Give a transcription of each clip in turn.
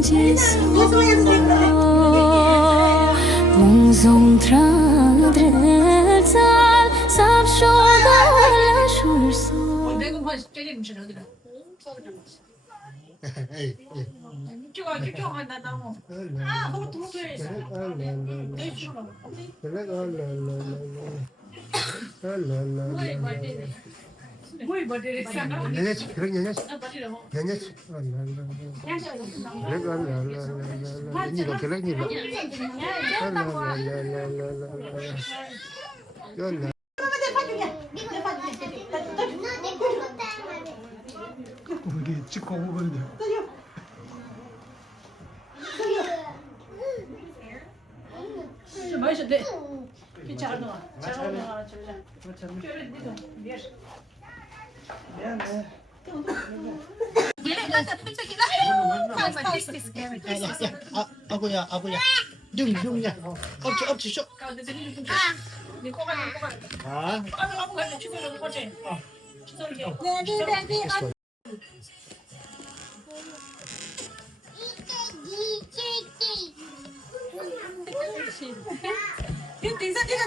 接受。梦中他的赞，撒手的了双手。我那个话这里你知道的了。这个就叫他那当我啊，我多对噻，对是了，我不这里三个，우리 찍고 오거든요.没事的，给家弄啊，家弄啊，是不是？就是那种也是。 아구야, 아구야. 둥둥야. 업지 쇼.你过来，你过来。 아.我赶紧去给我这。你顶上这个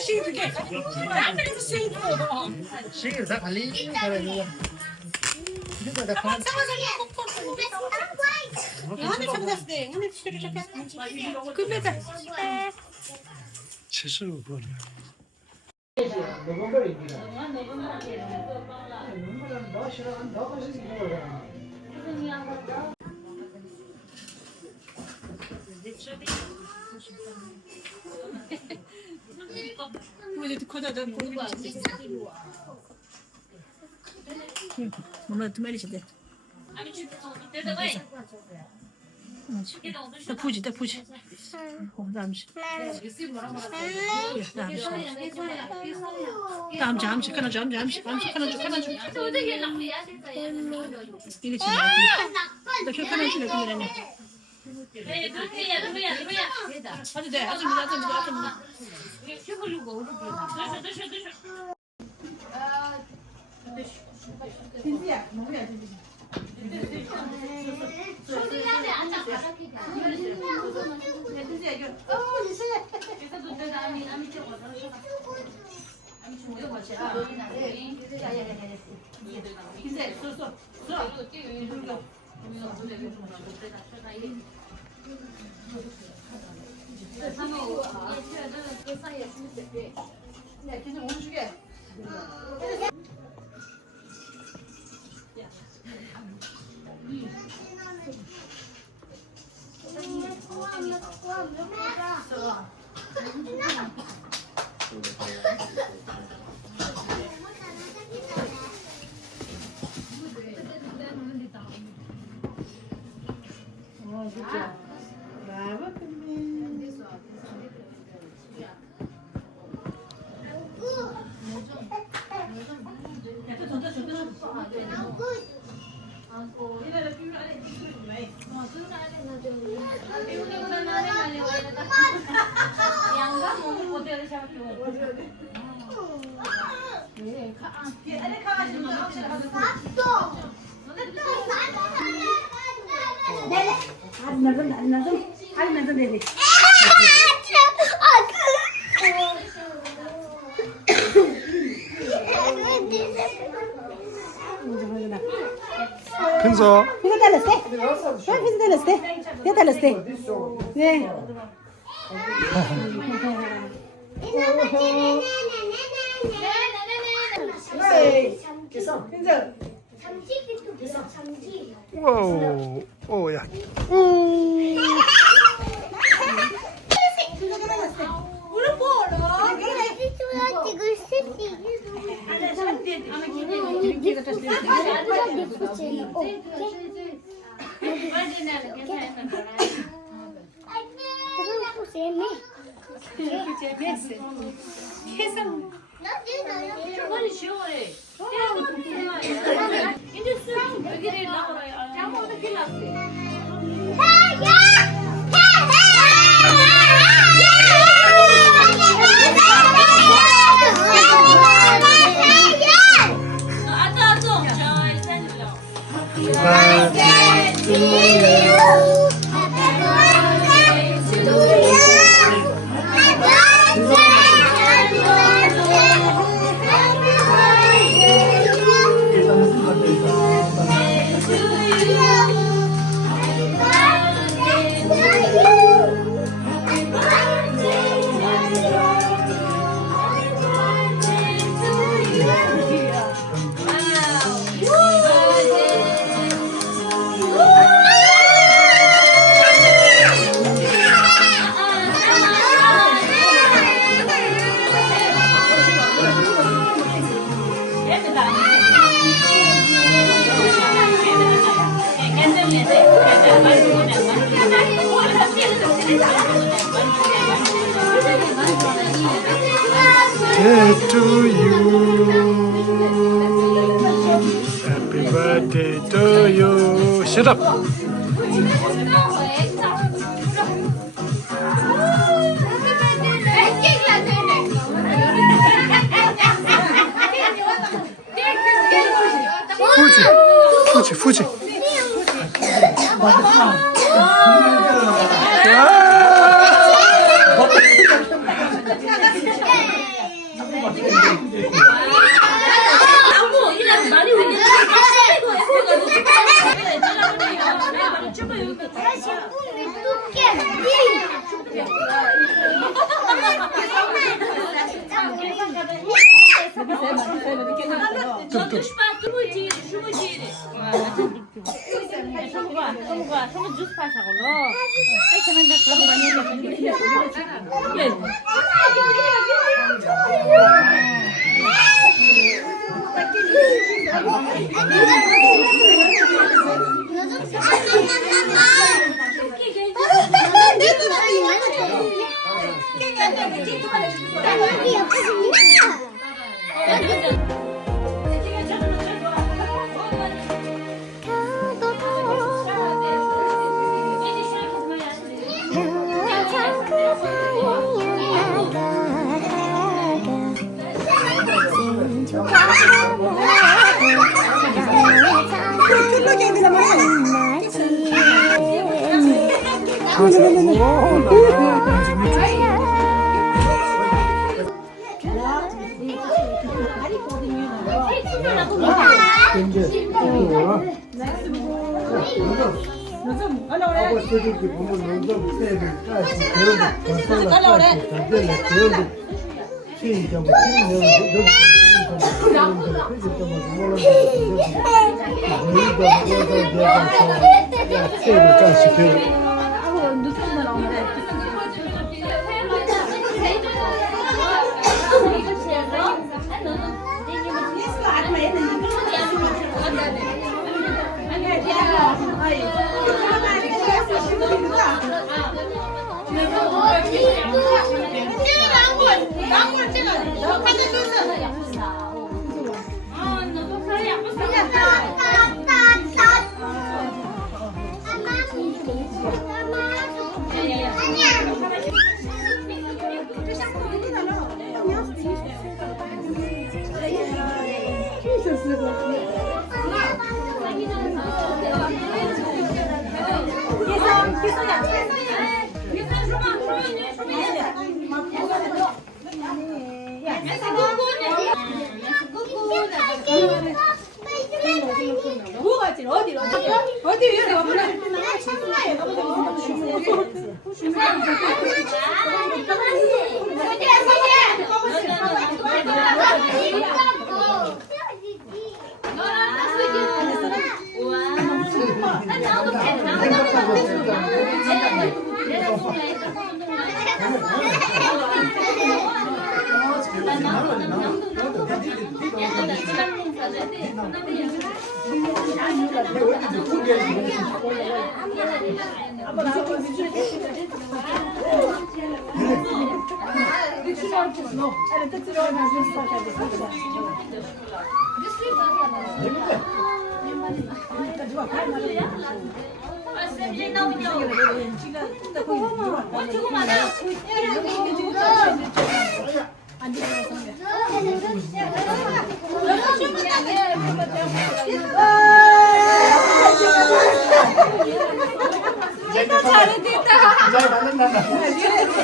鞋子给，哪个是鞋子哦？ 시계 다 갈리. 그래요. 이거 다 가. 채소 그거냐. 다 푸지, 다 푸지. 잠시. 잠시, 하나 줘, 잠시, 하나 줘. 이게 지금 나 하나 주려 그러네. 아주 돼, 아주 믿어. 진지야, 뭐야, 진지. 근서 Fica dela, você? Vai, fica dela, você? Fica dela, você? 네. 와우. 오야. Birthday to you. To you. Happy birthday to you. Shut up. Fuji.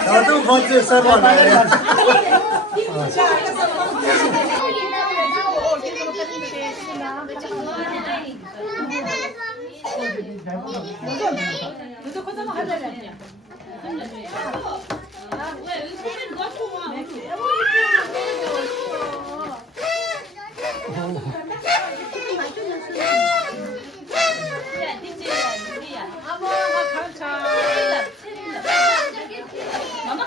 나도 먼저 써봐. Mama